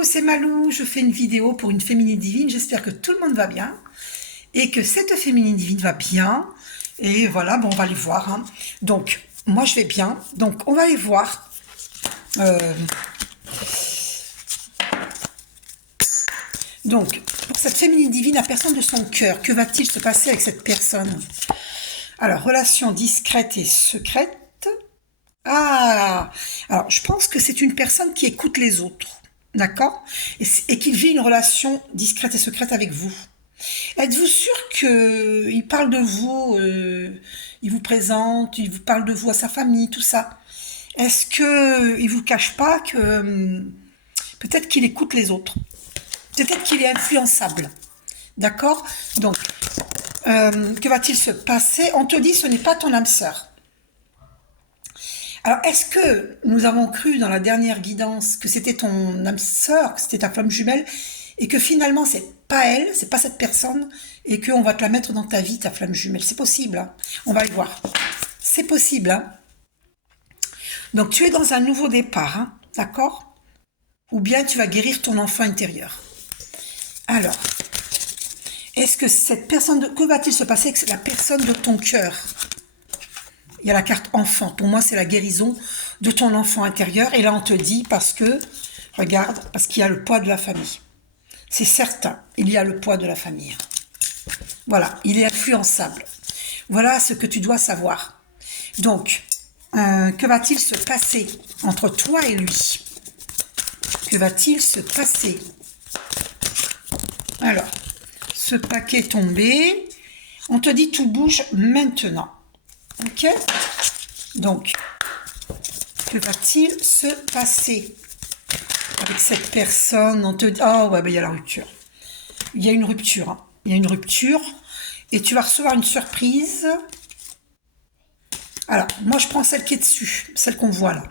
Coucou, c'est Malou, je fais une vidéo pour une féminine divine, j'espère que tout le monde va bien et que cette féminine divine va bien. Et voilà, bon, on va aller voir, hein. Donc, moi je vais bien, donc on va aller voir. Donc, pour cette féminine divine, la personne de son cœur, que va-t-il se passer avec cette personne? Alors, relation discrète et secrète. Ah, alors je pense que c'est une personne qui écoute les autres, d'accord, et qu'il vit une relation discrète et secrète avec vous. Êtes-vous sûr qu'il parle de vous, il vous présente, il vous parle de vous à sa famille, tout ça? Est-ce que il vous cache pas que peut-être qu'il écoute les autres, peut-être qu'il est influençable, d'accord? Donc, que va-t-il se passer? On te dit, ce n'est pas ton âme sœur. Alors, est-ce que nous avons cru dans la dernière guidance que c'était ton âme sœur, que c'était ta flamme jumelle, et que finalement c'est pas elle, c'est pas cette personne, et qu'on va te la mettre dans ta vie, ta flamme jumelle? C'est possible, hein. On va le voir. C'est possible, hein. Donc tu es dans un nouveau départ, hein, d'accord? Ou bien tu vas guérir ton enfant intérieur. Alors, est-ce que cette personne, que va-t-il se passer avec la personne de ton cœur? Il y a la carte enfant. Pour moi, c'est la guérison de ton enfant intérieur. Et là, on te dit parce que, regarde, parce qu'il y a le poids de la famille. C'est certain, il y a le poids de la famille. Voilà, il est influençable. Voilà ce que tu dois savoir. Donc, que va-t-il se passer entre toi et lui? Que va-t-il se passer? Alors, ce paquet tombé, on te dit tout bouge maintenant. Ok? Donc, que va-t-il se passer avec cette personne? On te dit, oh ouais, ben, il y a la rupture. Il y a une rupture, hein. Il y a une rupture et tu vas recevoir une surprise. Alors, moi je prends celle qui est dessus, celle qu'on voit là.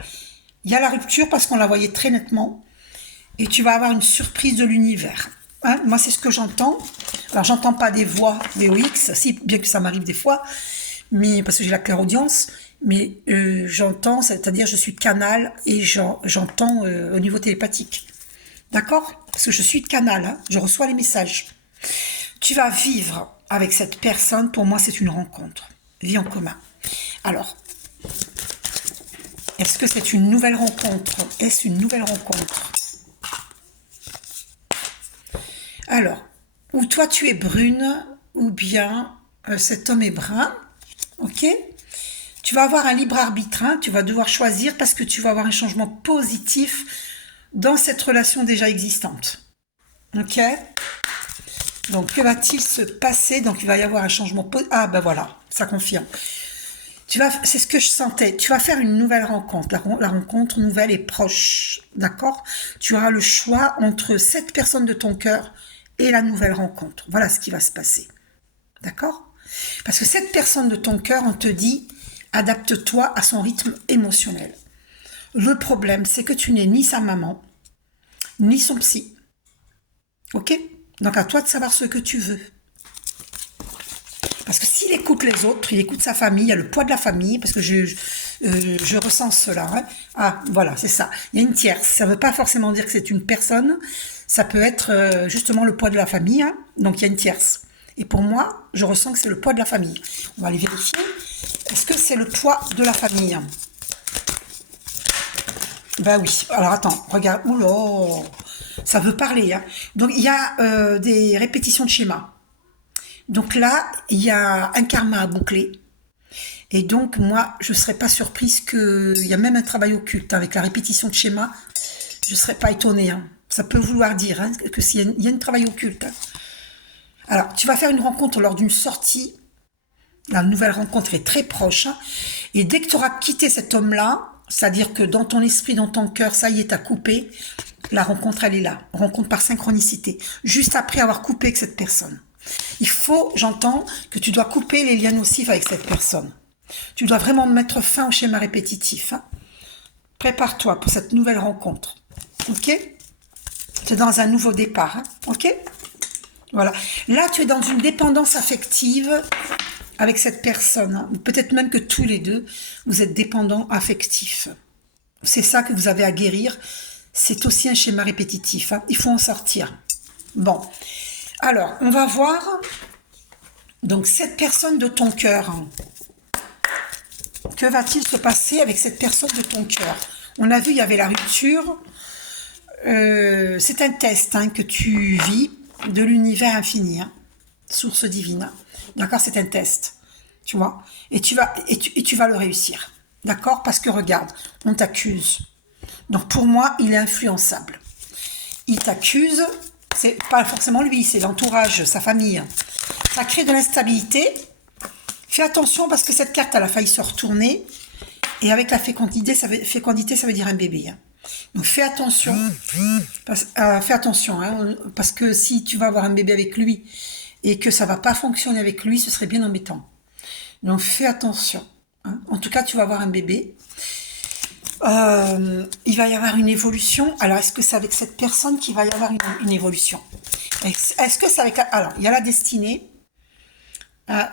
Il y a la rupture parce qu'on la voyait très nettement et tu vas avoir une surprise de l'univers. Hein, moi c'est ce que j'entends. Alors, j'entends pas des voix VOX, si, bien que ça m'arrive des fois, mais parce que j'ai la clairaudience, mais j'entends, c'est-à-dire je suis canal et j'entends au niveau télépathique. D'accord? Parce que je suis canal, hein, je reçois les messages. Tu vas vivre avec cette personne, pour moi c'est une rencontre, vie en commun. Alors, est-ce que c'est une nouvelle rencontre? Est-ce une nouvelle rencontre? Alors, ou toi tu es brune, ou bien cet homme est brun. Ok? Tu vas avoir un libre arbitre, hein, tu vas devoir choisir parce que tu vas avoir un changement positif dans cette relation déjà existante. Ok? Donc, que va-t-il se passer? Donc, il va y avoir un changement positif. Ah, ben voilà, ça confirme. C'est ce que je sentais. Tu vas faire une nouvelle rencontre. La rencontre nouvelle est proche. D'accord? Tu auras le choix entre cette personne de ton cœur et la nouvelle rencontre. Voilà ce qui va se passer. D'accord? Parce que cette personne de ton cœur, on te dit, adapte-toi à son rythme émotionnel. Le problème, c'est que tu n'es ni sa maman, ni son psy. Ok? Donc à toi de savoir ce que tu veux. Parce que s'il écoute les autres, il écoute sa famille, il y a le poids de la famille, parce que je ressens cela. Hein. Ah, voilà, c'est ça. Il y a une tierce. Ça ne veut pas forcément dire que c'est une personne, ça peut être justement le poids de la famille. Hein. Donc il y a une tierce. Et pour moi, je ressens que c'est le poids de la famille. On va aller vérifier. Est-ce que c'est le poids de la famille? Ben oui. Alors attends, regarde. Oula, ça veut parler. Hein. Donc il y a des répétitions de schémas. Donc là, il y a un karma à boucler. Et donc, moi, je ne serais pas surprise qu'il y a même un travail occulte. Hein, avec la répétition de schéma, je ne serais pas étonnée. Hein. Ça peut vouloir dire hein, que s'il y a un travail occulte. Hein. Alors, tu vas faire une rencontre lors d'une sortie. La nouvelle rencontre est très proche. Hein, et dès que tu auras quitté cet homme-là, c'est-à-dire que dans ton esprit, dans ton cœur, ça y est, t'as coupé, la rencontre, elle est là. Rencontre par synchronicité. Juste après avoir coupé avec cette personne. Il faut, j'entends, que tu dois couper les liens nocifs avec cette personne. Tu dois vraiment mettre fin au schéma répétitif. Hein. Prépare-toi pour cette nouvelle rencontre. Ok? Tu es dans un nouveau départ. Hein. Ok? Voilà. Là, tu es dans une dépendance affective avec cette personne. Hein. Peut-être même que tous les deux, vous êtes dépendants affectifs. C'est ça que vous avez à guérir. C'est aussi un schéma répétitif, hein. Il faut en sortir. Bon, alors, on va voir. Donc, cette personne de ton cœur, hein. Que va-t-il se passer avec cette personne de ton cœur? On a vu, il y avait la rupture. C'est un test, hein, que tu vis de l'univers infini, hein, source divine. Hein. D'accord, c'est un test, tu vois. Et tu vas le réussir. D'accord, parce que regarde, on t'accuse. Donc pour moi, il est influençable. Il t'accuse, c'est pas forcément lui, c'est l'entourage, sa famille. Ça crée de l'instabilité. Fais attention parce que cette carte, elle a failli se retourner. Et avec la fécondité, ça veut dire un bébé. Hein. Donc fais attention. Fais attention, hein, parce que si tu vas avoir un bébé avec lui et que ça va pas fonctionner avec lui, ce serait bien embêtant. Donc fais attention. Hein. En tout cas, tu vas avoir un bébé. Il va y avoir une évolution. Alors, est-ce que c'est avec cette personne qu'il va y avoir une évolution? Est-ce que c'est avec... Alors, il y a la destinée.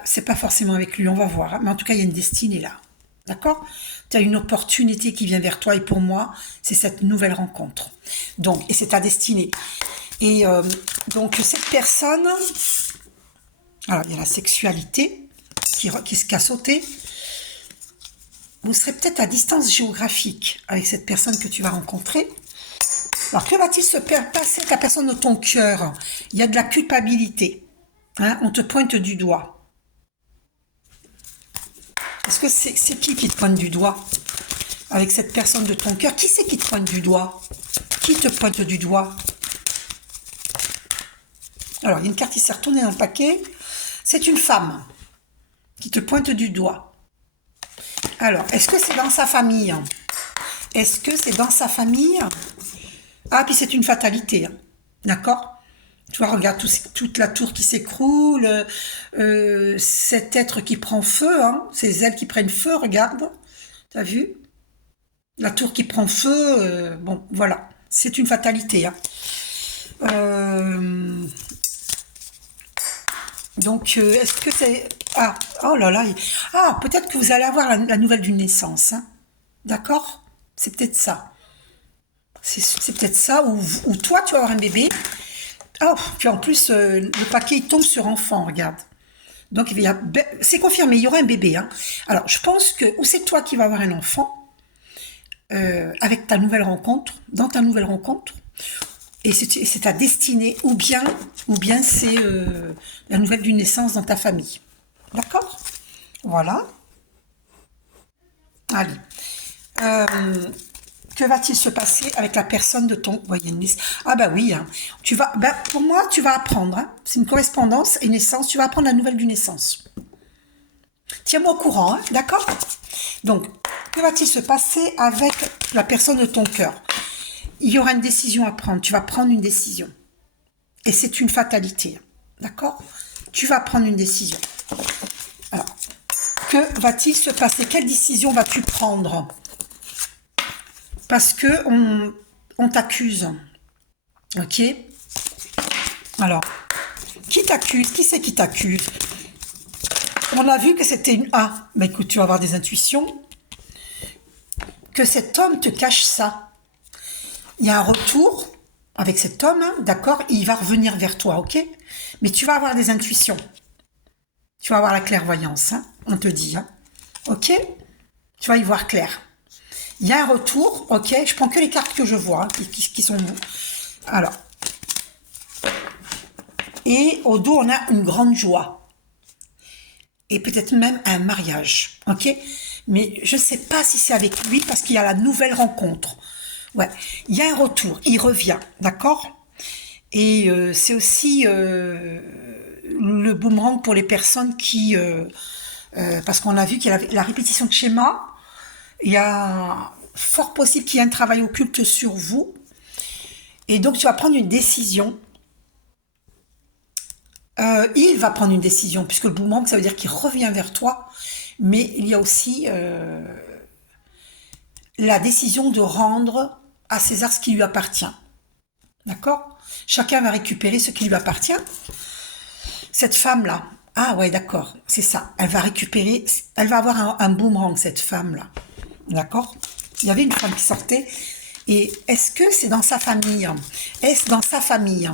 C'est pas forcément avec lui, on va voir. Hein. Mais en tout cas, il y a une destinée là. D'accord? Tu as une opportunité qui vient vers toi et pour moi, c'est cette nouvelle rencontre. Donc, et c'est ta destinée. Et donc, cette personne... Alors, il y a la sexualité qui a sauté. Vous serez peut-être à distance géographique avec cette personne que tu vas rencontrer. Alors, que va-t-il se passer avec la personne de ton cœur? Il y a de la culpabilité. Hein, on te pointe du doigt. Est-ce que c'est qui te pointe du doigt avec cette personne de ton cœur? Qui c'est qui te pointe du doigt? Qui te pointe du doigt? Alors, il y a une carte qui s'est retournée dans le paquet. C'est une femme qui te pointe du doigt. Alors, est-ce que c'est dans sa famille? Est-ce que c'est dans sa famille? Ah, puis c'est une fatalité. Hein. D'accord? Tu vois, regarde toute la tour qui s'écroule, cet être qui prend feu, hein, ces ailes qui prennent feu, regarde. T'as vu? La tour qui prend feu, bon, voilà. C'est une fatalité. Hein. Donc, est-ce que c'est... Ah, oh là là. Ah, peut-être que vous allez avoir la nouvelle d'une naissance. Hein. D'accord? C'est peut-être ça. C'est peut-être ça, ou toi, tu vas avoir un bébé. Oh, puis en plus, le paquet, il tombe sur enfant, regarde. Donc, c'est confirmé, il y aura un bébé. Hein. Alors, je pense que, ou c'est toi qui vas avoir un enfant, avec ta nouvelle rencontre, dans ta nouvelle rencontre, et c'est ta destinée, ou bien c'est la nouvelle d'une naissance dans ta famille. D'accord? Voilà. Allez. Que va-t-il se passer avec la personne de ton... Ah bah oui, hein. Pour moi, tu vas apprendre. Hein. C'est une correspondance et naissance. Tu vas apprendre la nouvelle d'une naissance. Tiens-moi au courant, hein, d'accord? Donc, que va-t-il se passer avec la personne de ton cœur? Il y aura une décision à prendre. Tu vas prendre une décision. Et c'est une fatalité. D'accord? Tu vas prendre une décision. Alors, que va-t-il se passer? Quelle décision vas-tu prendre? Parce que on t'accuse. Ok? Alors, qui t'accuse? Qui c'est qui t'accuse? On a vu que c'était une... Ah, bah écoute, tu vas avoir des intuitions. Que cet homme te cache ça. Il y a un retour avec cet homme, hein, d'accord? Il va revenir vers toi, ok? Mais tu vas avoir des intuitions. Tu vas avoir la clairvoyance, hein, on te dit. Hein, ok? Tu vas y voir clair. Il y a un retour, ok? Je prends que les cartes que je vois, hein, qui sont... Alors. Et au dos, on a une grande joie. Et peut-être même un mariage, ok? Mais je ne sais pas si c'est avec lui, parce qu'il y a la nouvelle rencontre. Ouais, il y a un retour, il revient, d'accord? Et c'est aussi le boomerang pour les personnes qui... parce qu'on a vu qu'il y avait la répétition de schéma. Il y a fort possible qu'il y ait un travail occulte sur vous. Et donc, tu vas prendre une décision. Il va prendre une décision, puisque le boomerang, ça veut dire qu'il revient vers toi. Mais il y a aussi la décision de rendre à César ce qui lui appartient. D'accord? Chacun va récupérer ce qui lui appartient. Cette femme-là, ah ouais, d'accord, c'est ça. Elle va récupérer, elle va avoir un boomerang, cette femme-là. D'accord? Il y avait une femme qui sortait, Et est-ce que c'est dans sa famille? Est-ce dans sa famille?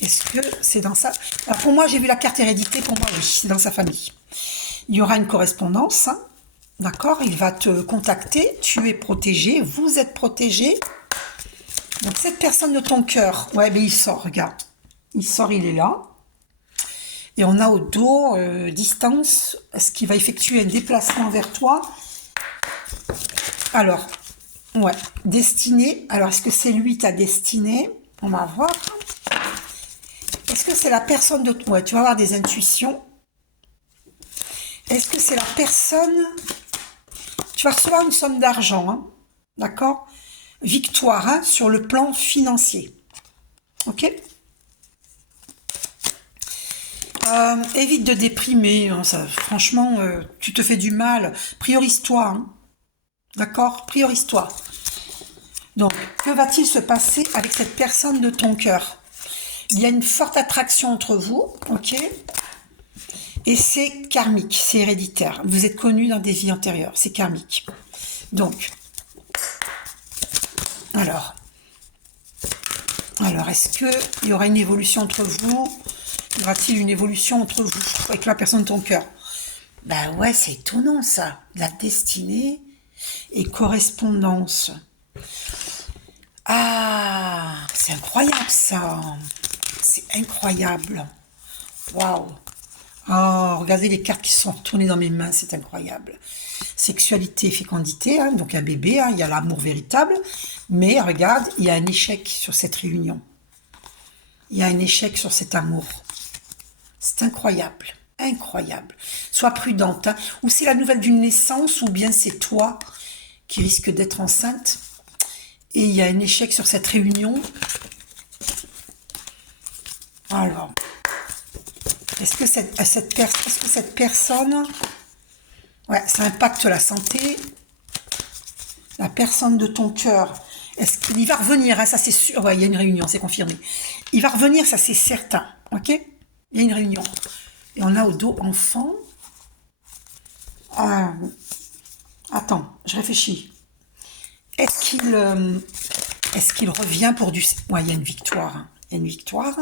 Est-ce que c'est dans sa... Alors pour moi, j'ai vu la carte hérédité, pour moi, oui, c'est dans sa famille. Il y aura une correspondance, hein, d'accord? Il va te contacter, tu es protégé, vous êtes protégé. Donc cette personne de ton cœur, ouais, mais il sort, regarde. Il sort, il est là. Et on a au dos, distance, est-ce qu'il va effectuer un déplacement vers toi? Alors, ouais, destinée. Alors, est-ce que c'est lui ta destinée? On va voir. Est-ce que c'est la personne de... Ouais, tu vas avoir des intuitions. Est-ce que c'est la personne... Tu vas recevoir une somme d'argent, hein, d'accord? Victoire, hein, sur le plan financier. Ok? Évite de déprimer, hein, ça, franchement, tu te fais du mal. Priorise-toi, hein, d'accord? Priorise-toi. Donc, que va-t-il se passer avec cette personne de ton cœur? Il y a une forte attraction entre vous, ok? Et c'est karmique, c'est héréditaire. Vous êtes connus dans des vies antérieures, c'est karmique. Donc, alors est-ce qu'il y aura une évolution entre vous? Y aura-t-il une évolution entre vous avec la personne de ton cœur? Ben ouais, c'est étonnant ça. La destinée et correspondance. Ah, c'est incroyable ça. C'est incroyable. Waouh. Oh, regardez les cartes qui sont retournées dans mes mains, c'est incroyable. Sexualité, fécondité, hein, donc un bébé, hein, il y a l'amour véritable, mais regarde, il y a un échec sur cette réunion. Il y a un échec sur cet amour. C'est incroyable, incroyable. Sois prudente, hein. Ou c'est la nouvelle d'une naissance, ou bien c'est toi qui risque d'être enceinte. Et il y a un échec sur cette réunion. Alors, est-ce que cette personne, ouais, ça impacte la santé, la personne de ton cœur, est-ce qu'il va revenir, hein, ça c'est sûr, ouais, il y a une réunion, c'est confirmé. Il va revenir, ça c'est certain, ok? Il y a une réunion. Et on a au dos enfant. Attends, je réfléchis. Est-ce qu'il revient pour du... Ouais, il y a une victoire, hein. Il y a une victoire.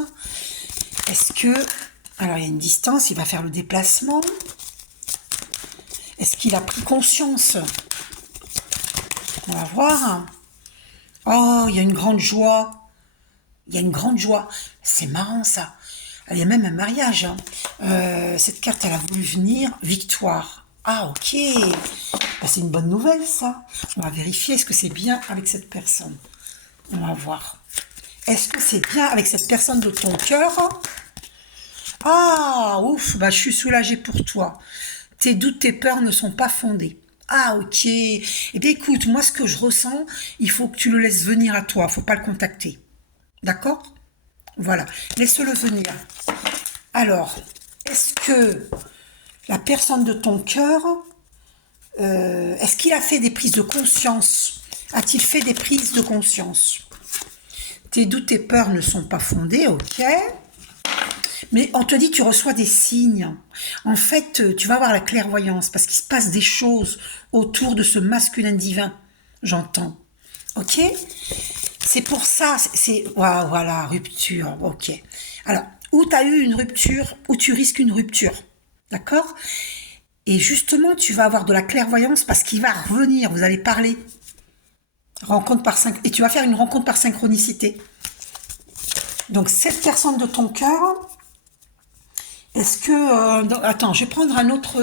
Est-ce que... Alors, il y a une distance, il va faire le déplacement. Est-ce qu'il a pris conscience? On va voir. Oh, il y a une grande joie. Il y a une grande joie. C'est marrant, ça. Il y a même un mariage, hein. Cette carte, elle a voulu venir. Victoire. Ah, ok. Ben, c'est une bonne nouvelle, ça. On va vérifier, est-ce que c'est bien avec cette personne? On va voir. Est-ce que c'est bien avec cette personne de ton cœur? Ah, ouf, bah, je suis soulagée pour toi. Tes doutes, tes peurs ne sont pas fondés. Ah, ok. Eh bien, écoute, moi, ce que je ressens, il faut que tu le laisses venir à toi. Il ne faut pas le contacter. D'accord? Voilà. Laisse-le venir. Alors, est-ce que la personne de ton cœur, est-ce qu'il a fait des prises de conscience? A-t-il fait des prises de conscience? Tes doutes, tes peurs ne sont pas fondés, ok? Mais on te dit, tu reçois des signes. En fait, tu vas avoir la clairvoyance parce qu'il se passe des choses autour de ce masculin divin. J'entends. Ok? C'est pour ça, c'est... Voilà, rupture, ok. Alors, où tu as eu une rupture, où tu risques une rupture. D'accord? Et justement, tu vas avoir de la clairvoyance parce qu'il va revenir, vous allez parler. Et tu vas faire une rencontre par synchronicité. Donc, cette personne de ton cœur... Est-ce que... attends, je vais prendre un autre...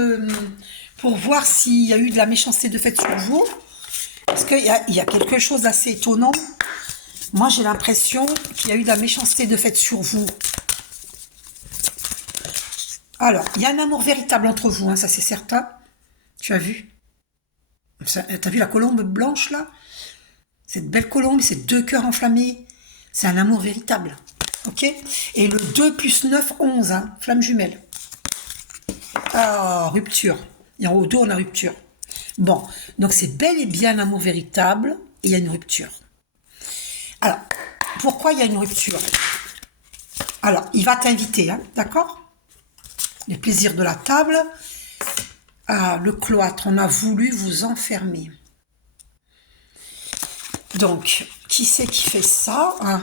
pour voir s'il y a eu de la méchanceté de fait sur vous. Parce qu'il y a quelque chose d'assez étonnant. Moi, j'ai l'impression qu'il y a eu de la méchanceté de fait sur vous. Alors, il y a un amour véritable entre vous, hein, ça c'est certain. Tu as vu? T'as vu la colombe blanche, là? Cette belle colombe, ces deux cœurs enflammés. C'est un amour véritable. Ok? Et le 2 plus 9, 11, hein, flamme jumelle. Ah, rupture. Et en haut dos, on a rupture. Bon, donc c'est bel et bien un amour véritable et il y a une rupture. Alors, pourquoi il y a une rupture? Alors, il va t'inviter, hein, d'accord? Les plaisirs de la table. Ah, le cloître, on a voulu vous enfermer. Donc, qui c'est qui fait ça, hein?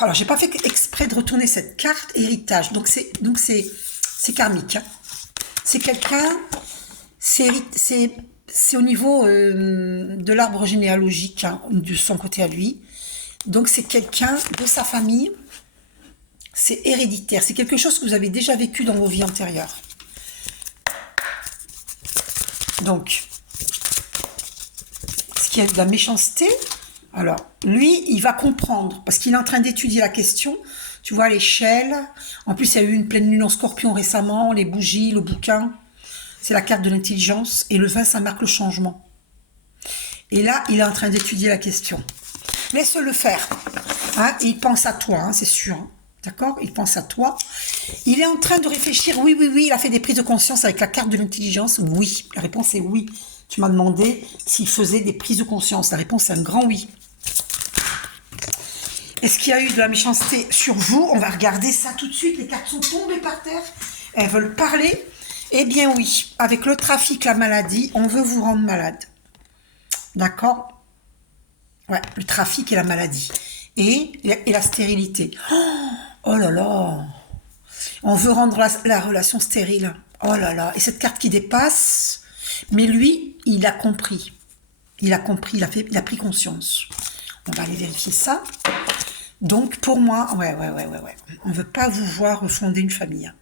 Alors, j'ai pas fait exprès de retourner cette carte héritage. Donc c'est karmique. Hein. C'est quelqu'un, c'est au niveau de l'arbre généalogique, hein, de son côté à lui. Donc c'est quelqu'un de sa famille. C'est héréditaire. C'est quelque chose que vous avez déjà vécu dans vos vies antérieures. Donc, est-ce qu'il y a de la méchanceté? Alors, lui, il va comprendre, parce qu'il est en train d'étudier la question. Tu vois, l'échelle. En plus, il y a eu une pleine lune en scorpion récemment, les bougies, le bouquin. C'est la carte de l'intelligence. Et le 20, ça marque le changement. Et là, il est en train d'étudier la question. Laisse-le faire. Hein, il pense à toi, hein, c'est sûr. Hein. D'accord? Il pense à toi. Il est en train de réfléchir. Oui, oui, oui. Il a fait des prises de conscience avec la carte de l'intelligence. Oui. La réponse est oui. Tu m'as demandé s'il faisait des prises de conscience. La réponse est un grand oui. Est-ce qu'il y a eu de la méchanceté sur vous? On va regarder ça tout de suite. Les cartes sont tombées par terre. Elles veulent parler. Eh bien oui. Avec le trafic, la maladie, on veut vous rendre malade. D'accord? Ouais, le trafic et la maladie. Et la stérilité. Oh là là. On veut rendre la relation stérile. Oh là là. Et cette carte qui dépasse. Mais lui, il a compris. Il a compris, il a pris conscience. On va aller vérifier ça. Donc, pour moi, ouais. On ne veut pas vous voir refonder une famille.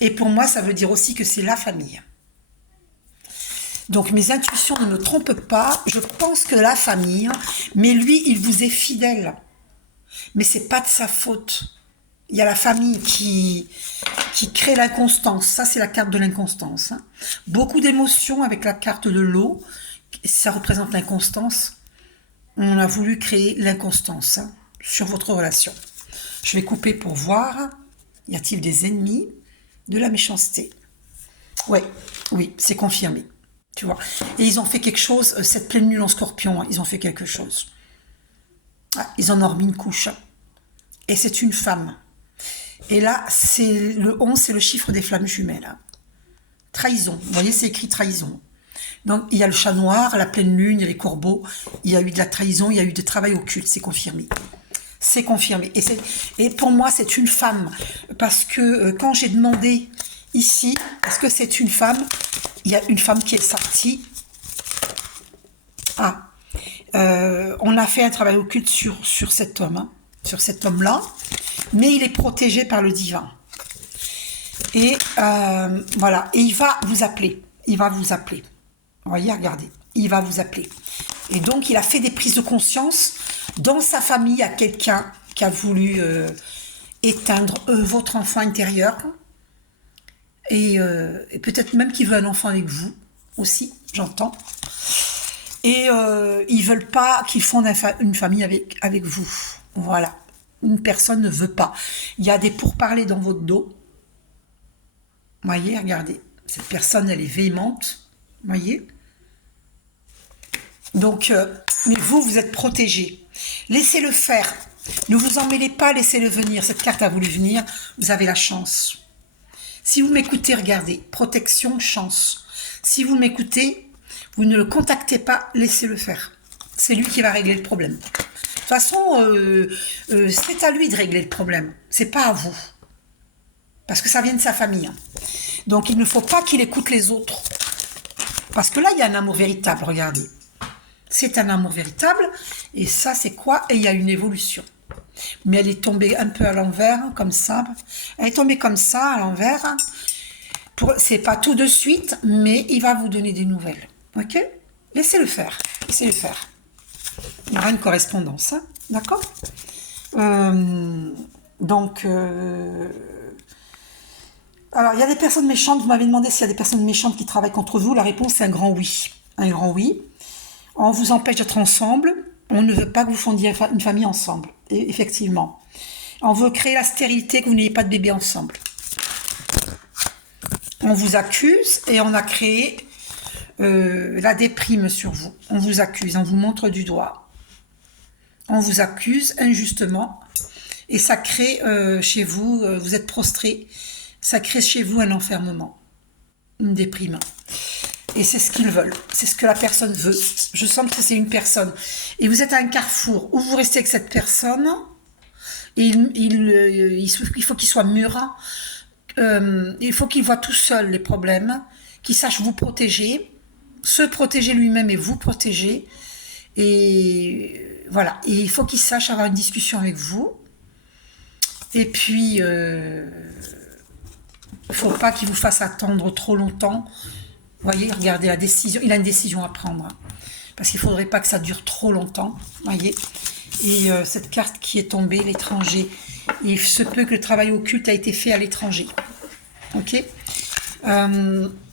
Et pour moi, ça veut dire aussi que c'est la famille. Donc, mes intuitions ne me trompent pas. Je pense que la famille, mais lui, il vous est fidèle. Mais c'est pas de sa faute. Il y a la famille qui crée l'inconstance. Ça, c'est la carte de l'inconstance. Hein. Beaucoup d'émotions avec la carte de l'eau. Ça représente l'inconstance. On a voulu créer l'inconstance hein, sur votre relation. Je vais couper pour voir. Y a-t-il des ennemis? De la méchanceté? Ouais, oui, c'est confirmé. Tu vois. Et ils ont fait quelque chose, cette pleine lune en scorpion, hein, ils ont fait quelque chose. Ah, ils en ont remis une couche. Et c'est une femme. Et là, c'est le 11, c'est le chiffre des flammes jumelles. Hein. Trahison. Vous voyez, c'est écrit trahison. Donc, il y a le chat noir, la pleine lune, il y a les corbeaux. Il y a eu de la trahison, il y a eu du travail occulte, c'est confirmé. C'est confirmé. Et pour moi, c'est une femme. Parce que quand j'ai demandé ici, est-ce que c'est une femme? Il y a une femme qui est sortie. Ah. On a fait un travail occulte sur cet homme. Hein, sur cet homme-là. Mais il est protégé par le divin. Et voilà. Et il va vous appeler. Il va vous appeler. Vous voyez, regardez. Il va vous appeler. Et donc, il a fait des prises de conscience dans sa famille à quelqu'un qui a voulu éteindre votre enfant intérieur. Et peut-être même qu'il veut un enfant avec vous aussi, j'entends. Et ils veulent pas qu'il fonde une famille avec vous. Voilà. Une personne ne veut pas. Il y a des pourparlers dans votre dos. Vous voyez, regardez. Cette personne, elle est véhémente. Vous voyez. Donc, mais vous êtes protégé. Laissez-le faire. Ne vous en mêlez pas, laissez-le venir. Cette carte a voulu venir. Vous avez la chance. Si vous m'écoutez, regardez. Protection, chance. Si vous m'écoutez, vous ne le contactez pas, laissez-le faire. C'est lui qui va régler le problème. De toute façon, c'est à lui de régler le problème. C'est pas à vous. Parce que ça vient de sa famille. Hein. Donc, il ne faut pas qu'il écoute les autres. Parce que là, il y a un amour véritable, regardez. C'est un amour véritable. Et ça, c'est quoi? Et il y a une évolution. Mais elle est tombée un peu à l'envers, comme ça. Elle est tombée comme ça, à l'envers. C'est pas tout de suite, mais il va vous donner des nouvelles. Ok? Laissez-le faire. Laissez-le faire. Il y aura une correspondance. Hein? D'accord? Donc... Alors, il y a des personnes méchantes. Vous m'avez demandé s'il y a des personnes méchantes qui travaillent contre vous. La réponse est un grand oui. Un grand oui. On vous empêche d'être ensemble. On ne veut pas que vous fondiez une famille ensemble. Et effectivement. On veut créer la stérilité, que vous n'ayez pas de bébé ensemble. On vous accuse et on a créé la déprime sur vous. On vous accuse, on vous montre du doigt. On vous accuse injustement. Et ça crée chez vous, vous êtes prostré, ça crée chez vous un enfermement, une déprime. Et c'est ce qu'ils veulent. C'est ce que la personne veut. Je sens que c'est une personne. Et vous êtes à un carrefour où vous restez avec cette personne. Et il faut qu'il soit mûr. Il faut qu'il voit tout seul les problèmes. Qu'il sache vous protéger. Se protéger lui-même et vous protéger. Et voilà. Et il faut qu'il sache avoir une discussion avec vous. Et puis, il ne faut pas qu'il vous fasse attendre trop longtemps. Vous voyez, regardez la décision. Il a une décision à prendre. Parce qu'il ne faudrait pas que ça dure trop longtemps. Vous voyez. Et cette carte qui est tombée, l'étranger. Il se peut que le travail occulte a été fait à l'étranger. Ok.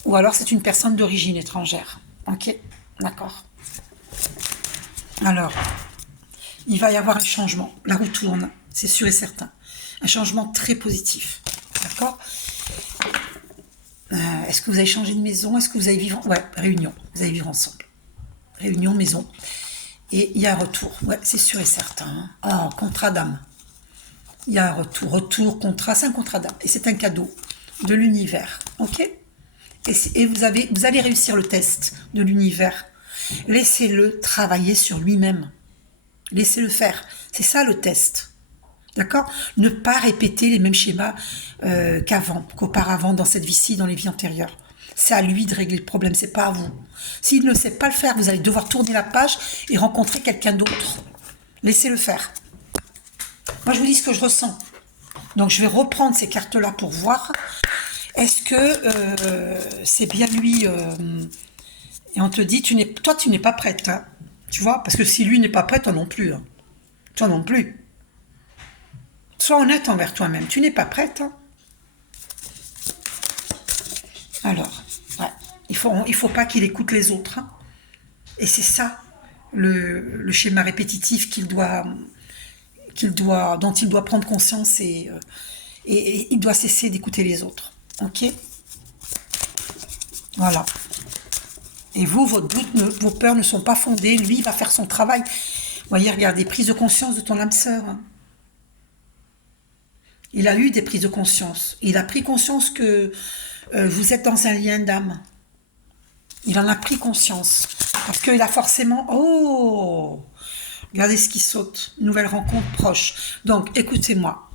Ou alors c'est une personne d'origine étrangère. Ok. D'accord. Alors, il va y avoir un changement. La roue tourne. C'est sûr et certain. Un changement très positif. D'accord. Est-ce que vous allez changer de maison? Est-ce que vous allez vivre... Ouais, réunion. Vous allez vivre ensemble. Réunion, maison. Et il y a un retour. Ouais, c'est sûr et certain. Oh, contrat d'âme. Il y a un retour. Retour, contrat, c'est un contrat d'âme. Et c'est un cadeau de l'univers. Ok. Et vous allez réussir le test de l'univers. Laissez-le travailler sur lui-même. Laissez-le faire. C'est ça le test. D'accord. Ne pas répéter les mêmes schémas qu'auparavant dans cette vie-ci, dans les vies antérieures. C'est à lui de régler le problème, c'est pas à vous. S'il ne sait pas le faire, vous allez devoir tourner la page et rencontrer quelqu'un d'autre. Laissez-le faire. Moi, je vous dis ce que je ressens. Donc, je vais reprendre ces cartes-là pour voir. Est-ce que c'est bien lui et on te dit, toi, tu n'es pas prête. Hein, tu vois. Parce que si lui n'est pas prêt, toi non plus. Hein. Toi non plus. Sois honnête envers toi-même. Tu n'es pas prête. Hein. Alors, ouais. Il faut pas qu'il écoute les autres. Hein. Et c'est ça, le schéma répétitif dont il doit prendre conscience et il doit cesser d'écouter les autres. Ok. Voilà. Et vous, votre doute, vos peurs ne sont pas fondées. Lui, il va faire son travail. Vous voyez, regardez, prise de conscience de ton âme sœur. Hein. Il a eu des prises de conscience. Il a pris conscience que vous êtes dans un lien d'âme. Il en a pris conscience. Parce qu'il a forcément... Oh, regardez ce qui saute. Nouvelle rencontre proche. Donc, écoutez-moi.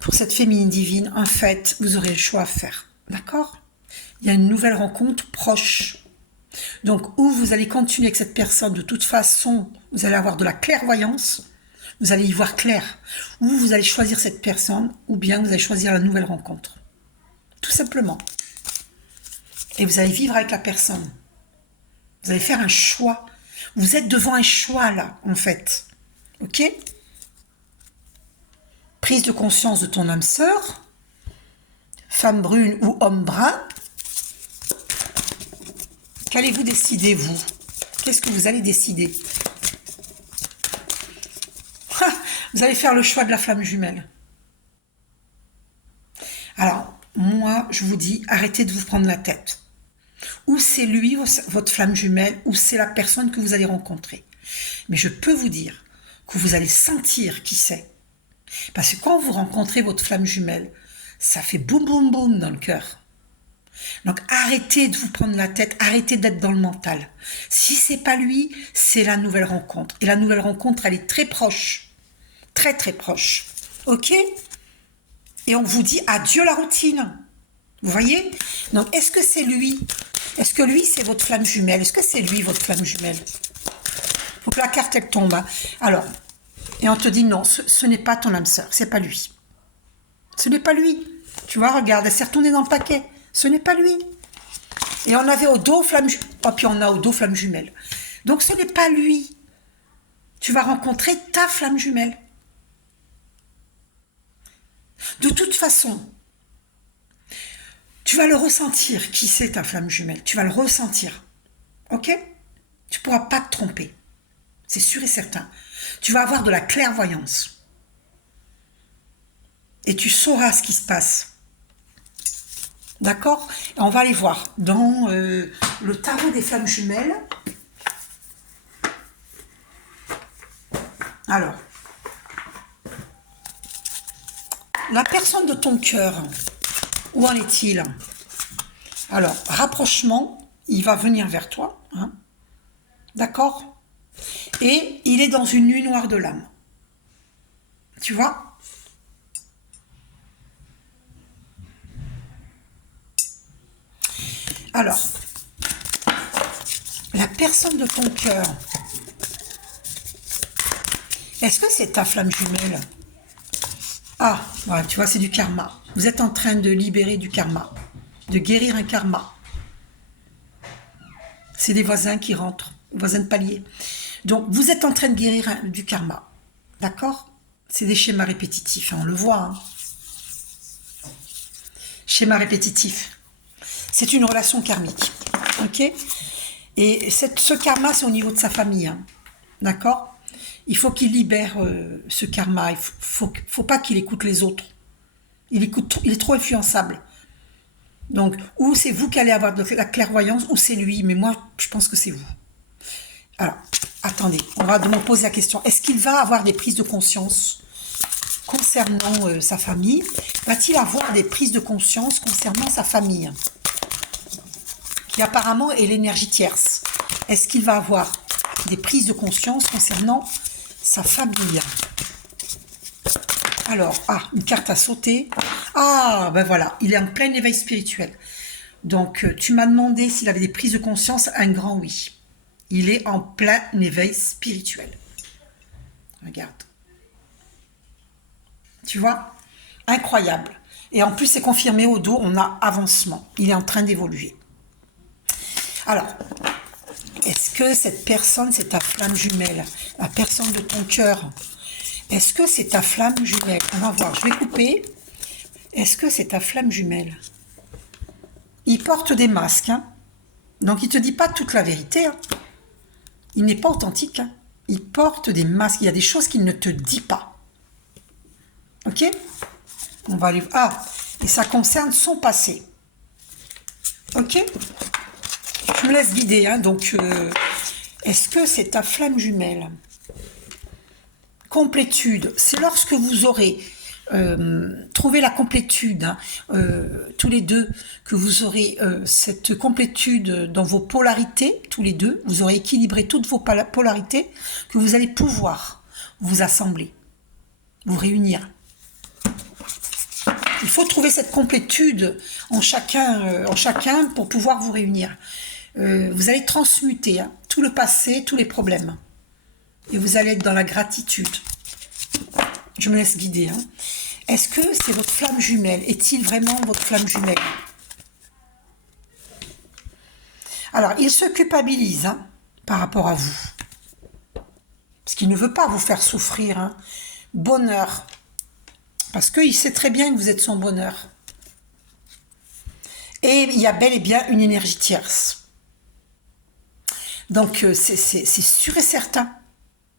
Pour cette féminine divine, en fait, vous aurez le choix à faire. D'accord? Il y a une nouvelle rencontre proche. Donc, où vous allez continuer avec cette personne, de toute façon, vous allez avoir de la clairvoyance, vous allez y voir clair. Ou vous allez choisir cette personne, ou bien vous allez choisir la nouvelle rencontre. Tout simplement. Et vous allez vivre avec la personne. Vous allez faire un choix. Vous êtes devant un choix, là, en fait. Ok? Prise de conscience de ton âme sœur, femme brune ou homme brun. Qu'allez-vous décider, vous? Qu'est-ce que vous allez décider? Vous allez faire le choix de la flamme jumelle. Alors, moi, je vous dis, arrêtez de vous prendre la tête. Ou c'est lui, votre flamme jumelle, ou c'est la personne que vous allez rencontrer. Mais je peux vous dire que vous allez sentir qui c'est. Parce que quand vous rencontrez votre flamme jumelle, ça fait boum boum boum dans le cœur. Donc arrêtez de vous prendre la tête, arrêtez d'être dans le mental. Si c'est pas lui, c'est la nouvelle rencontre. Et la nouvelle rencontre, elle est très proche. Très très proche. Ok? Et on vous dit adieu la routine. Vous voyez? Donc est-ce que c'est lui? Est-ce que lui c'est votre flamme jumelle? Est-ce que c'est lui votre flamme jumelle? Faut que la carte elle tombe. Hein. Alors, et on te dit non, ce n'est pas ton âme sœur, c'est pas lui. Ce n'est pas lui. Tu vois, regarde, elle s'est retournée dans le paquet. Ce n'est pas lui. Et on avait au dos flamme jumelle. Oh, puis on a au dos flamme jumelle. Donc ce n'est pas lui. Tu vas rencontrer ta flamme jumelle. De toute façon, tu vas le ressentir, qui c'est ta flamme jumelle. Tu vas le ressentir. Ok? Tu ne pourras pas te tromper. C'est sûr et certain. Tu vas avoir de la clairvoyance. Et tu sauras ce qui se passe. D'accord? Et on va aller voir dans le tarot des flammes jumelles. Alors, la personne de ton cœur, où en est-il? Alors, rapprochement, il va venir vers toi, hein, d'accord? Et il est dans une nuit noire de l'âme. Tu vois? Alors, la personne de ton cœur, est-ce que c'est ta flamme jumelle? Ah, voilà, tu vois, c'est du karma. Vous êtes en train de libérer du karma, de guérir un karma. C'est des voisins qui rentrent, voisins de palier. Donc, vous êtes en train de guérir du karma. D'accord? C'est des schémas répétitifs, hein, on le voit. Hein. Schéma répétitif. C'est une relation karmique. Ok? Et ce karma, c'est au niveau de sa famille. Hein. D'accord? Il faut qu'il libère ce karma. Il faut pas qu'il écoute les autres. Il est trop influençable. Donc, ou c'est vous qui allez avoir de la clairvoyance, ou c'est lui. Mais moi, je pense que c'est vous. Alors, attendez, on va me poser la question. Est-ce qu'il va avoir des prises de conscience concernant sa famille? Va-t-il avoir des prises de conscience concernant sa famille? Qui apparemment est l'énergie tierce. Est-ce qu'il va avoir des prises de conscience concernant sa famille? Alors, une carte à sauter. Ah, ben voilà, il est en plein éveil spirituel. Donc, tu m'as demandé s'il avait des prises de conscience, un grand oui. Il est en plein éveil spirituel. Regarde. Tu vois? Incroyable. Et en plus, c'est confirmé au dos, on a avancement. Il est en train d'évoluer. Alors, est-ce que cette personne, c'est ta flamme jumelle? La personne de ton cœur? Est-ce que c'est ta flamme jumelle? On va voir, je vais couper. Est-ce que c'est ta flamme jumelle? Il porte des masques, hein. Donc il ne te dit pas toute la vérité. Hein. Il n'est pas authentique. Hein. Il porte des masques. Il y a des choses qu'il ne te dit pas. Ok? On va aller... Ah, et ça concerne son passé. Ok? Je me laisse guider. Hein. Donc, est-ce que c'est ta flamme jumelle? Complétude. C'est lorsque vous aurez trouvé la complétude, hein, tous les deux, que vous aurez cette complétude dans vos polarités, tous les deux, vous aurez équilibré toutes vos polarités, que vous allez pouvoir vous assembler, vous réunir. Il faut trouver cette complétude en chacun pour pouvoir vous réunir. Vous allez transmuter hein, tout le passé, tous les problèmes. Et vous allez être dans la gratitude. Je me laisse guider. Hein. Est-ce que c'est votre flamme jumelle? Est-il vraiment votre flamme jumelle? Alors, il se culpabilise hein, par rapport à vous. Parce qu'il ne veut pas vous faire souffrir. Hein. Bonheur. Parce qu'il sait très bien que vous êtes son bonheur. Et il y a bel et bien une énergie tierce. Donc, c'est sûr et certain.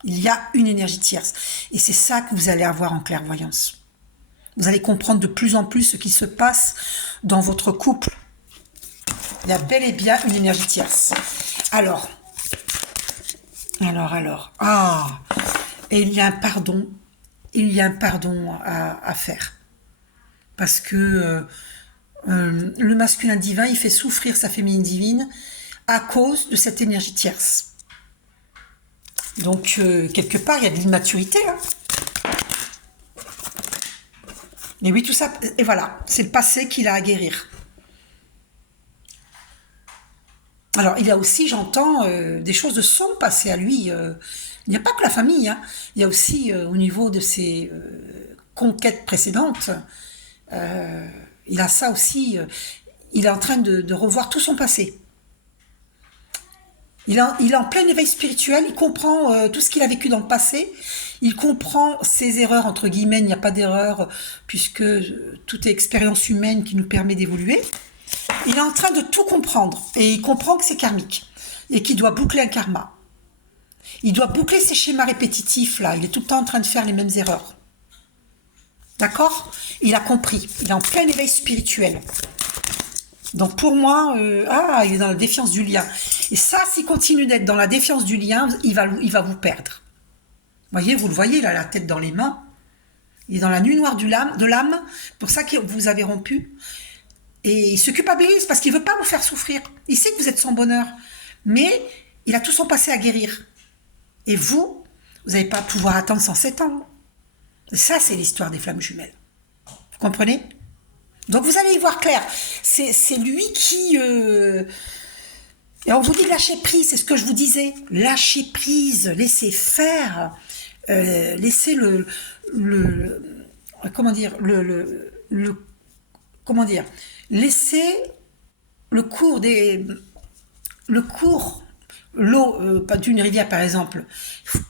Il y a une énergie tierce. Et c'est ça que vous allez avoir en clairvoyance. Vous allez comprendre de plus en plus ce qui se passe dans votre couple. Il y a bel et bien une énergie tierce. Alors. Ah, et il y a un pardon. Il y a un pardon à faire. Parce que le masculin divin, il fait souffrir sa féminine divine à cause de cette énergie tierce. Donc, quelque part, il y a de l'immaturité. Hein. Et oui, tout ça, et voilà, c'est le passé qu'il a à guérir. Alors, il y a aussi, j'entends, des choses de son passé à lui. Il n'y a pas que la famille, hein. Il y a aussi, au niveau de ses conquêtes précédentes, il a ça aussi. Il est en train de revoir tout son passé. Il est en plein éveil spirituel, il comprend tout ce qu'il a vécu dans le passé, il comprend ses erreurs, entre guillemets, il n'y a pas d'erreur, puisque tout est expérience humaine qui nous permet d'évoluer. Il est en train de tout comprendre, et il comprend que c'est karmique, et qu'il doit boucler un karma. Il doit boucler ses schémas répétitifs, là, il est tout le temps en train de faire les mêmes erreurs. D'accord? Il a compris, il est en plein éveil spirituel. Donc pour moi, il est dans la défiance du lien. Et ça, s'il continue d'être dans la défiance du lien, il va vous perdre. Vous le voyez, il a la tête dans les mains. Il est dans la nuit noire de l'âme, pour ça que vous avez rompu. Et il se culpabilise parce qu'il ne veut pas vous faire souffrir. Il sait que vous êtes son bonheur. Mais il a tout son passé à guérir. Et vous n'allez pas pouvoir attendre 107 ans. Et ça, c'est l'histoire des flammes jumelles. Vous comprenez? Donc vous allez y voir clair. C'est lui qui... Et on vous dit lâcher prise, c'est ce que je vous disais. Lâcher prise, laisser faire, laisser comment dire, comment dire, laisser le cours l'eau, pas d'une rivière par exemple,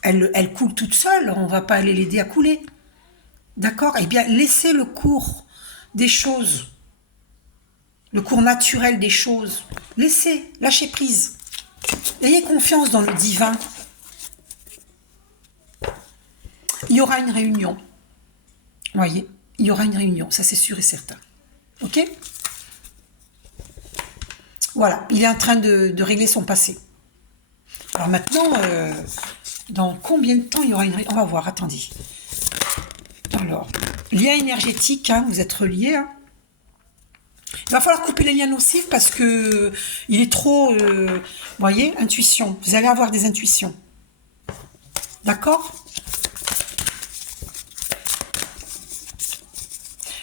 elle coule toute seule, on va pas aller l'aider à couler. D'accord? Eh bien, laissez le cours des choses, le cours naturel des choses. Laissez, lâchez prise. Ayez confiance dans le divin. Il y aura une réunion. Vous voyez? Il y aura une réunion, ça c'est sûr et certain. Ok? Voilà, il est en train de régler son passé. Alors maintenant, dans combien de temps il y aura une réunion? On va voir, attendez. Alors, lien énergétique, hein, vous êtes reliés. Hein. Il va falloir couper les liens nocifs parce que il est trop, vous voyez, intuition. Vous allez avoir des intuitions. D'accord?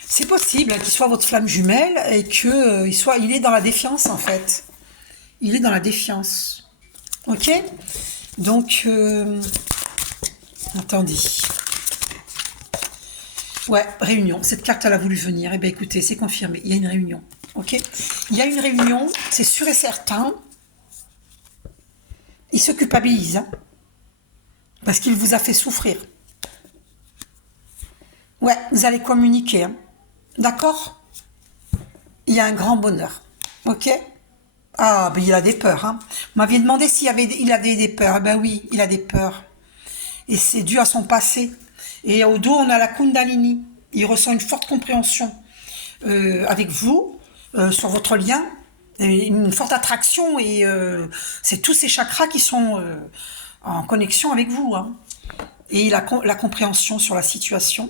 C'est possible qu'il soit votre flamme jumelle et que il est dans la défiance en fait. Il est dans la défiance. Ok? Donc, attendez. Ouais, réunion. Cette carte, elle a voulu venir. Eh bien, écoutez, c'est confirmé. Il y a une réunion. Ok? Il y a une réunion, c'est sûr et certain. Il se culpabilise. Hein, parce qu'il vous a fait souffrir. Ouais, vous allez communiquer. Hein, d'accord? Il y a un grand bonheur. Ok? Ah, ben il a des peurs. Hein. Vous m'aviez demandé s'il a des peurs. Eh ben oui, il a des peurs. Et c'est dû à son passé. Et au dos, on a la Kundalini. Il ressent une forte compréhension avec vous, sur votre lien, une forte attraction. Et c'est tous ces chakras qui sont en connexion avec vous. Hein. Et il a la compréhension sur la situation.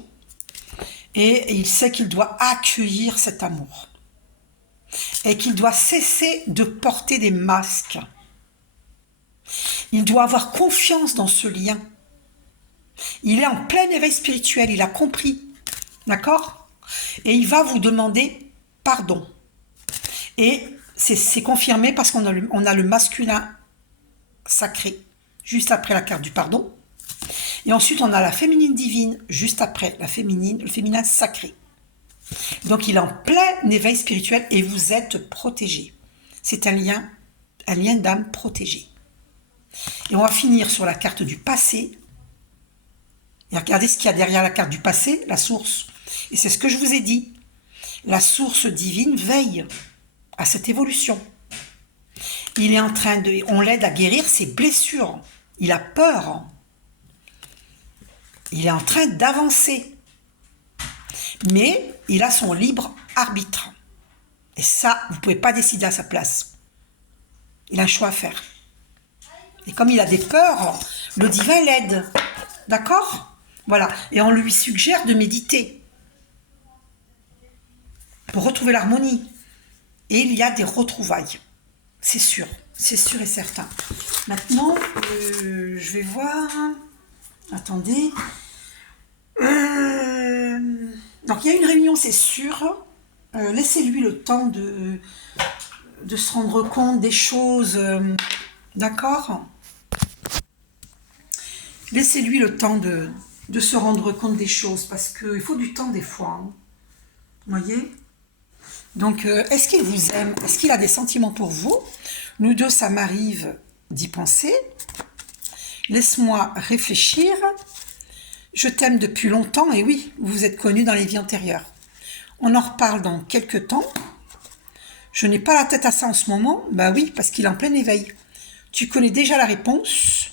Et il sait qu'il doit accueillir cet amour. Et qu'il doit cesser de porter des masques. Il doit avoir confiance dans ce lien. Il est en plein éveil spirituel, il a compris. D'accord? Et il va vous demander pardon. Et c'est confirmé parce qu'on a le masculin sacré juste après la carte du pardon. Et ensuite, on a la féminine divine juste après le féminin sacré. Donc, il est en plein éveil spirituel et vous êtes protégés. C'est un lien d'âme protégé. Et on va finir sur la carte du passé. Et regardez ce qu'il y a derrière la carte du passé, la source. Et c'est ce que je vous ai dit. La source divine veille à cette évolution. Il est en train on l'aide à guérir ses blessures. Il a peur. Il est en train d'avancer. Mais il a son libre arbitre. Et ça, vous ne pouvez pas décider à sa place. Il a un choix à faire. Et comme il a des peurs, le divin l'aide. D'accord? Voilà. Et on lui suggère de méditer. Pour retrouver l'harmonie. Et il y a des retrouvailles. C'est sûr. C'est sûr et certain. Maintenant, je vais voir... Attendez. Donc, il y a une réunion, c'est sûr. Laissez-lui le temps de se rendre compte des choses. D'accord? Laissez-lui le temps de se rendre compte des choses. Parce qu'il faut du temps des fois. Hein. Vous voyez? Donc, est-ce qu'il vous aime? Est-ce qu'il a des sentiments pour vous? Nous deux, ça m'arrive d'y penser. Laisse-moi réfléchir. Je t'aime depuis longtemps, et oui, vous vous êtes connus dans les vies antérieures. On en reparle dans quelques temps. Je n'ai pas la tête à ça en ce moment. Bah oui, parce qu'il est en plein éveil. Tu connais déjà la réponse.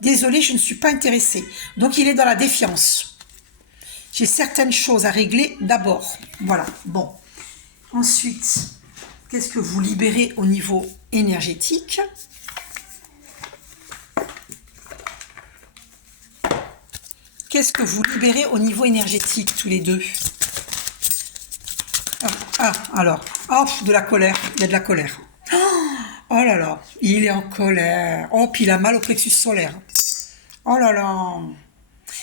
Désolé, je ne suis pas intéressée. Donc, il est dans la défiance. J'ai certaines choses à régler d'abord. Voilà, bon. Ensuite, qu'est-ce que vous libérez au niveau énergétique ? Qu'est-ce que vous libérez au niveau énergétique, tous les deux ? Ah, alors. Oh, de la colère. Il y a de la colère. Oh là là. Il est en colère. Oh, puis il a mal au plexus solaire. Oh là là.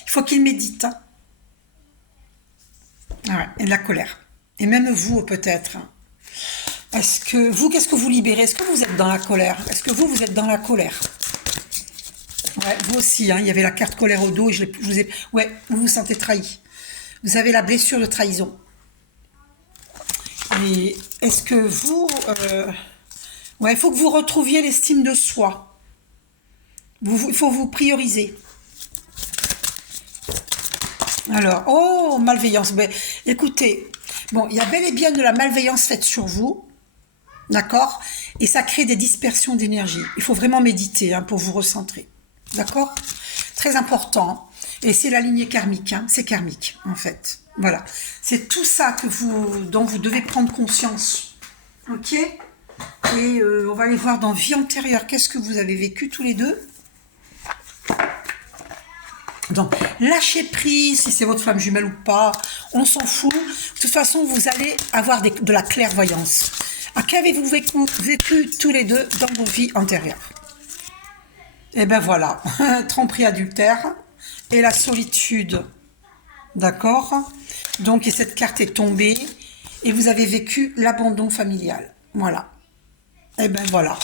Il faut qu'il médite. Hein. Ah ouais, et de la colère. Et même vous, peut-être. Est-ce que vous, qu'est-ce que vous libérez? Est-ce que vous êtes dans la colère? Est-ce que vous êtes dans la colère? Ouais, vous aussi, hein, il y avait la carte colère au dos et je vous ai... Ouais, vous vous sentez trahi. Vous avez la blessure de trahison. Et est-ce que vous... Ouais, il faut que vous retrouviez l'estime de soi. Il faut vous prioriser. Alors, oh, malveillance. Ben, écoutez, bon, il y a bel et bien de la malveillance faite sur vous, d'accord? Et ça crée des dispersions d'énergie. Il faut vraiment méditer hein, pour vous recentrer, d'accord? Très important. Et c'est la lignée karmique, hein, c'est karmique, en fait. Voilà. C'est tout ça dont vous devez prendre conscience, ok? Et on va aller voir dans vie antérieure, qu'est-ce que vous avez vécu tous les deux? Donc, lâchez prise, si c'est votre flamme jumelle ou pas, on s'en fout. De toute façon, vous allez avoir de la clairvoyance. Qu'avez-vous vécu tous les deux dans vos vies antérieures? Et ben voilà, tromperie adultère et la solitude. D'accord? Donc, et cette carte est tombée et vous avez vécu l'abandon familial. Voilà. Et ben voilà.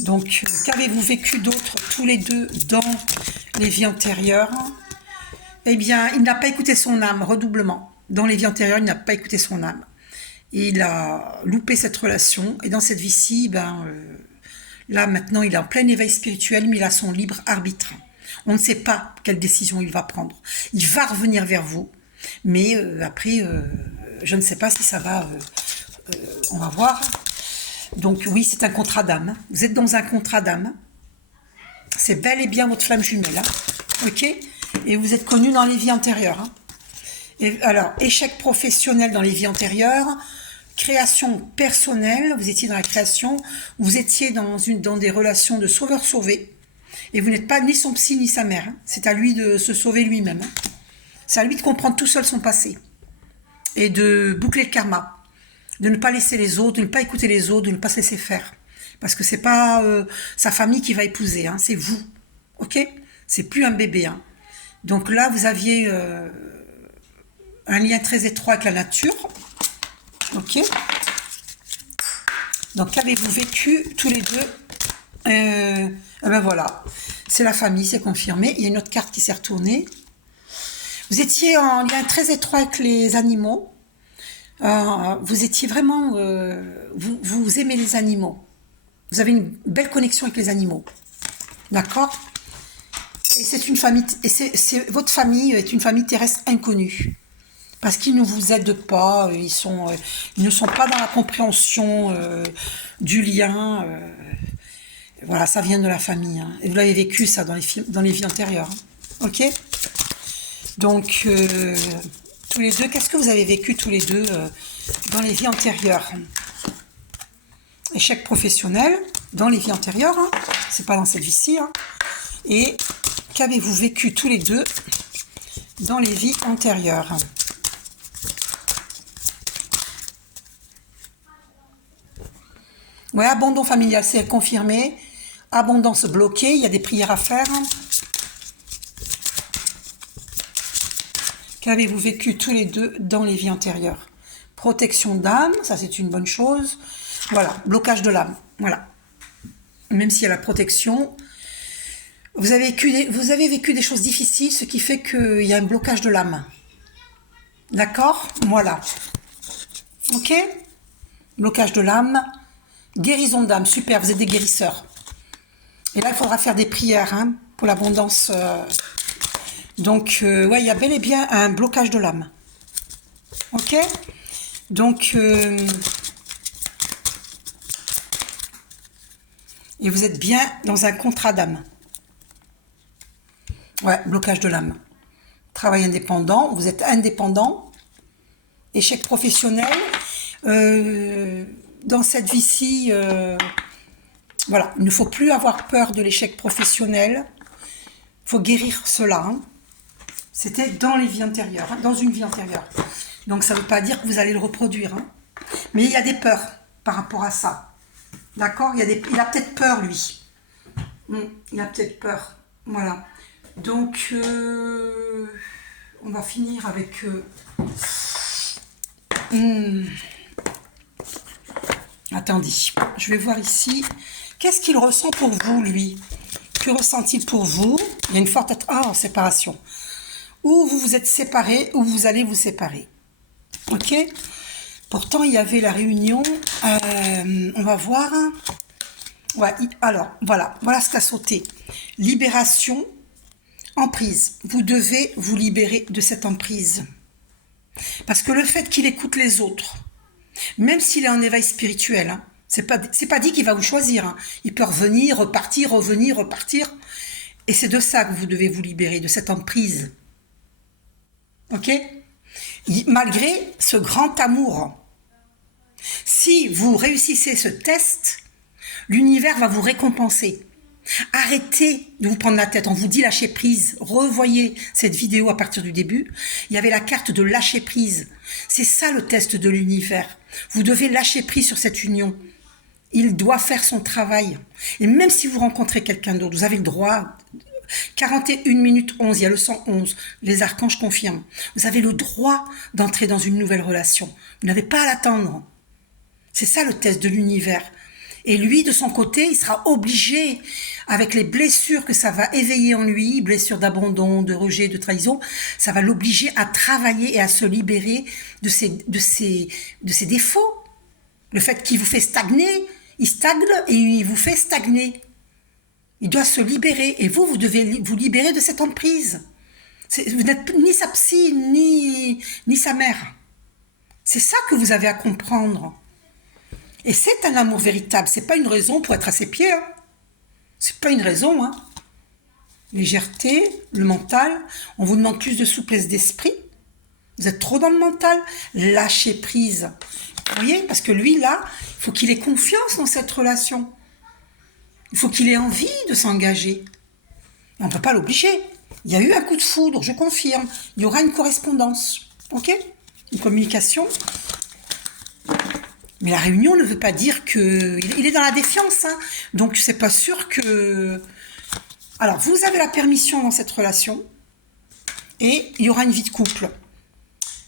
Donc, qu'avez-vous vécu d'autre tous les deux dans les vies antérieures? Eh bien, il n'a pas écouté son âme, redoublement. Dans les vies antérieures, il n'a pas écouté son âme. Il a loupé cette relation. Et dans cette vie-ci, là, maintenant, il est en plein éveil spirituel, mais il a son libre arbitre. On ne sait pas quelle décision il va prendre. Il va revenir vers vous. Mais après, je ne sais pas si ça va... on va voir. Donc oui, c'est un contrat d'âme. Vous êtes dans un contrat d'âme. C'est bel et bien votre flamme jumelle. Hein. Ok? Et vous êtes connu dans les vies antérieures. Hein. Et alors, échec professionnel dans les vies antérieures, création personnelle, vous étiez dans la création, vous étiez dans des relations de sauveur-sauvé, et vous n'êtes pas ni son psy ni sa mère. Hein. C'est à lui de se sauver lui-même. Hein. C'est à lui de comprendre tout seul son passé. Et de boucler le karma. De ne pas laisser les autres, de ne pas écouter les autres, de ne pas se laisser faire. Parce que c'est pas sa famille qui va épouser, hein, c'est vous. Ok? C'est plus un bébé. Hein. Donc là, vous aviez un lien très étroit avec la nature. Ok? Donc, qu'avez-vous vécu tous les deux? Ben voilà. C'est la famille, c'est confirmé. Il y a une autre carte qui s'est retournée. Vous étiez en lien très étroit avec les animaux. Vous étiez vraiment... vous aimez les animaux. Vous avez une belle connexion avec les animaux. D'accord? Et c'est une famille... votre famille est une famille terrestre inconnue. Parce qu'ils ne vous aident pas. Ils ne sont pas dans la compréhension du lien. Voilà, ça vient de la famille. Hein. Et vous l'avez vécu, ça, dans les vies antérieures. Hein. Ok? Donc... tous les deux, qu'est-ce que vous avez vécu tous les deux dans les vies antérieures? Échec professionnel dans les vies antérieures, hein. C'est pas dans cette vie-ci. Hein. Et qu'avez-vous vécu tous les deux dans les vies antérieures? Ouais, abandon familial, c'est confirmé. Abondance bloquée, il y a des prières à faire. Qu'avez-vous vécu tous les deux dans les vies antérieures? Protection d'âme, ça c'est une bonne chose. Voilà, blocage de l'âme. Voilà. Même s'il y a la protection, vous avez vécu des choses difficiles, ce qui fait qu'il y a un blocage de l'âme. D'accord? Voilà. Ok? Blocage de l'âme. Guérison d'âme, super, vous êtes des guérisseurs. Et là, il faudra faire des prières hein, pour l'abondance... Donc, ouais, il y a bel et bien un blocage de l'âme. Ok? Donc, et vous êtes bien dans un contrat d'âme. Ouais, blocage de l'âme. Travail indépendant, vous êtes indépendant. Échec professionnel. Dans cette vie-ci, voilà, il ne faut plus avoir peur de l'échec professionnel. Il faut guérir cela. Hein. C'était dans les vies antérieures, hein, dans une vie antérieure. Donc ça ne veut pas dire que vous allez le reproduire. Hein. Mais il y a des peurs par rapport à ça. D'accord? Il a peut-être peur, lui. Il a peut-être peur. Voilà. Donc, on va finir avec... Attendez, je vais voir ici. Qu'est-ce qu'il ressent pour vous, lui? Que ressent-il pour vous? Il y a une forte séparation. Ou vous vous êtes séparés, ou vous allez vous séparer. Ok? Pourtant, il y avait la réunion. On va voir. Ouais, alors, voilà ce qu'a sauté. Libération, emprise. Vous devez vous libérer de cette emprise. Parce que le fait qu'il écoute les autres, même s'il est en éveil spirituel, hein, c'est pas dit qu'il va vous choisir. Hein. Il peut revenir, repartir, revenir, repartir. Et c'est de ça que vous devez vous libérer, de cette emprise. Ok? Malgré ce grand amour. Si vous réussissez ce test, l'univers va vous récompenser. Arrêtez de vous prendre la tête. On vous dit lâcher prise. Revoyez cette vidéo à partir du début. Il y avait la carte de lâcher prise. C'est ça le test de l'univers. Vous devez lâcher prise sur cette union. Il doit faire son travail. Et même si vous rencontrez quelqu'un d'autre, vous avez le droit. 41 minutes 11, il y a le 111. Les archanges confirment. Vous avez le droit d'entrer dans une nouvelle relation. Vous n'avez pas à l'attendre. C'est ça le test de l'univers. Et lui, de son côté, il sera obligé, avec les blessures que ça va éveiller en lui, blessures d'abandon, de rejet, de trahison, ça va l'obliger à travailler et à se libérer de ses défauts. Le fait qu'il vous fait stagner, il stagne et il vous fait stagner. Il doit se libérer. Et vous devez vous libérer de cette emprise. Vous n'êtes ni sa psy, ni sa mère. C'est ça que vous avez à comprendre. Et c'est un amour véritable, c'est pas une raison pour être à ses pieds. Hein. C'est pas une raison. Hein. Légèreté, le mental, on vous demande plus de souplesse d'esprit. Vous êtes trop dans le mental, lâchez prise. Vous voyez, parce que lui, là, il faut qu'il ait confiance dans cette relation. Il faut qu'il ait envie de s'engager. Et on ne peut pas l'obliger. Il y a eu un coup de foudre, je confirme. Il y aura une correspondance. Ok? Une communication. Mais la réunion ne veut pas dire que... Il est dans la défiance, hein. Donc c'est pas sûr que... Alors, vous avez la permission dans cette relation, et il y aura une vie de couple.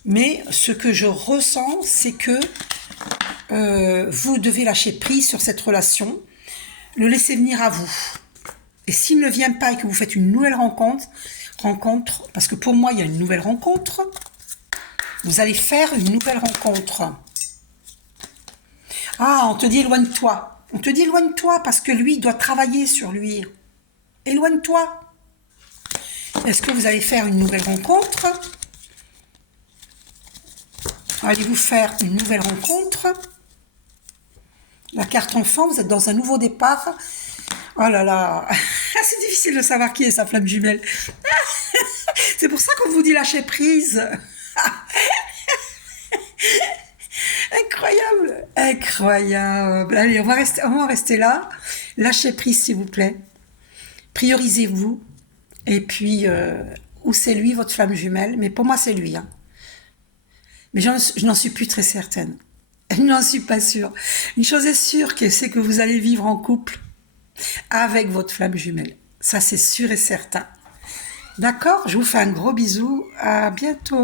Mais ce que je ressens, c'est que vous devez lâcher prise sur cette relation, le laisser venir à vous. Et s'il ne vient pas et que vous faites une nouvelle rencontre, parce que pour moi, il y a une nouvelle rencontre, vous allez faire une nouvelle rencontre. Ah, on te dit éloigne-toi. On te dit éloigne-toi parce que lui, il doit travailler sur lui. Éloigne-toi. Est-ce que vous allez faire une nouvelle rencontre? Allez-vous faire une nouvelle rencontre? La carte enfant, vous êtes dans un nouveau départ. Oh là là, c'est difficile de savoir qui est sa flamme jumelle. C'est pour ça qu'on vous dit lâcher prise. Incroyable, incroyable. Allez, on va rester là. Lâchez prise, s'il vous plaît. Priorisez-vous. Et puis, ou c'est lui, votre flamme jumelle. Mais pour moi, c'est lui. Hein. Mais je n'en suis plus très certaine. Je n'en suis pas sûre. Une chose est sûre, c'est que vous allez vivre en couple avec votre flamme jumelle. Ça, c'est sûr et certain. D'accord? Je vous fais un gros bisou. À bientôt.